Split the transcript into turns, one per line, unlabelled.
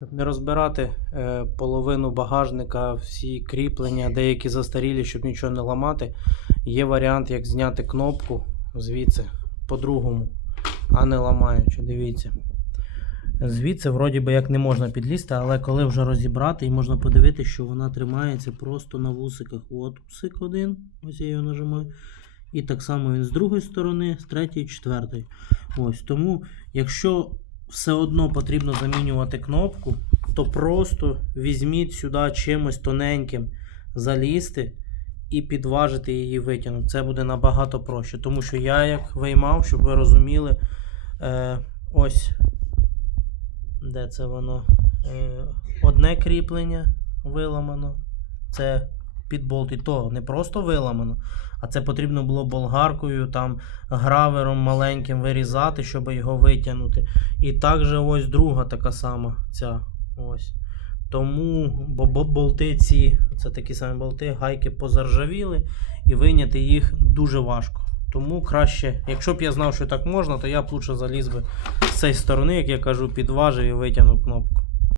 Не розбирати е, половину багажника, всі кріплення, деякі застарілі, щоб нічого не ламати, є варіант, як зняти кнопку звідси по-другому, а не ламаючи. Дивіться. Звідси, вроді би, як не можна підлізти, але коли вже розібрати, і можна подивитися, що вона тримається просто на вусиках. От вусик один, ось я його нажимаю. І так само він з другої сторони, з третьої, четвертої. Ось тому, якщо все одно потрібно замінювати кнопку, то просто візьміть сюди чимось тоненьким, залізти і підважити її витягнути. Це буде набагато проще. Тому що я як виймав, щоб ви розуміли, е, ось де це воно? Е, одне кріплення виламано. Це під болт. І то не просто виламано, а це потрібно було болгаркою, там гравером маленьким вирізати, щоб його витягнути. І також ось друга така сама ця. Ось. Тому бо болти ці, це такі самі болти, гайки позаржавіли, і виняти їх дуже важко. Тому краще, якщо б я знав, що так можна, то я б лучше заліз би з цієї сторони, як я кажу, підважив і витягнув кнопку.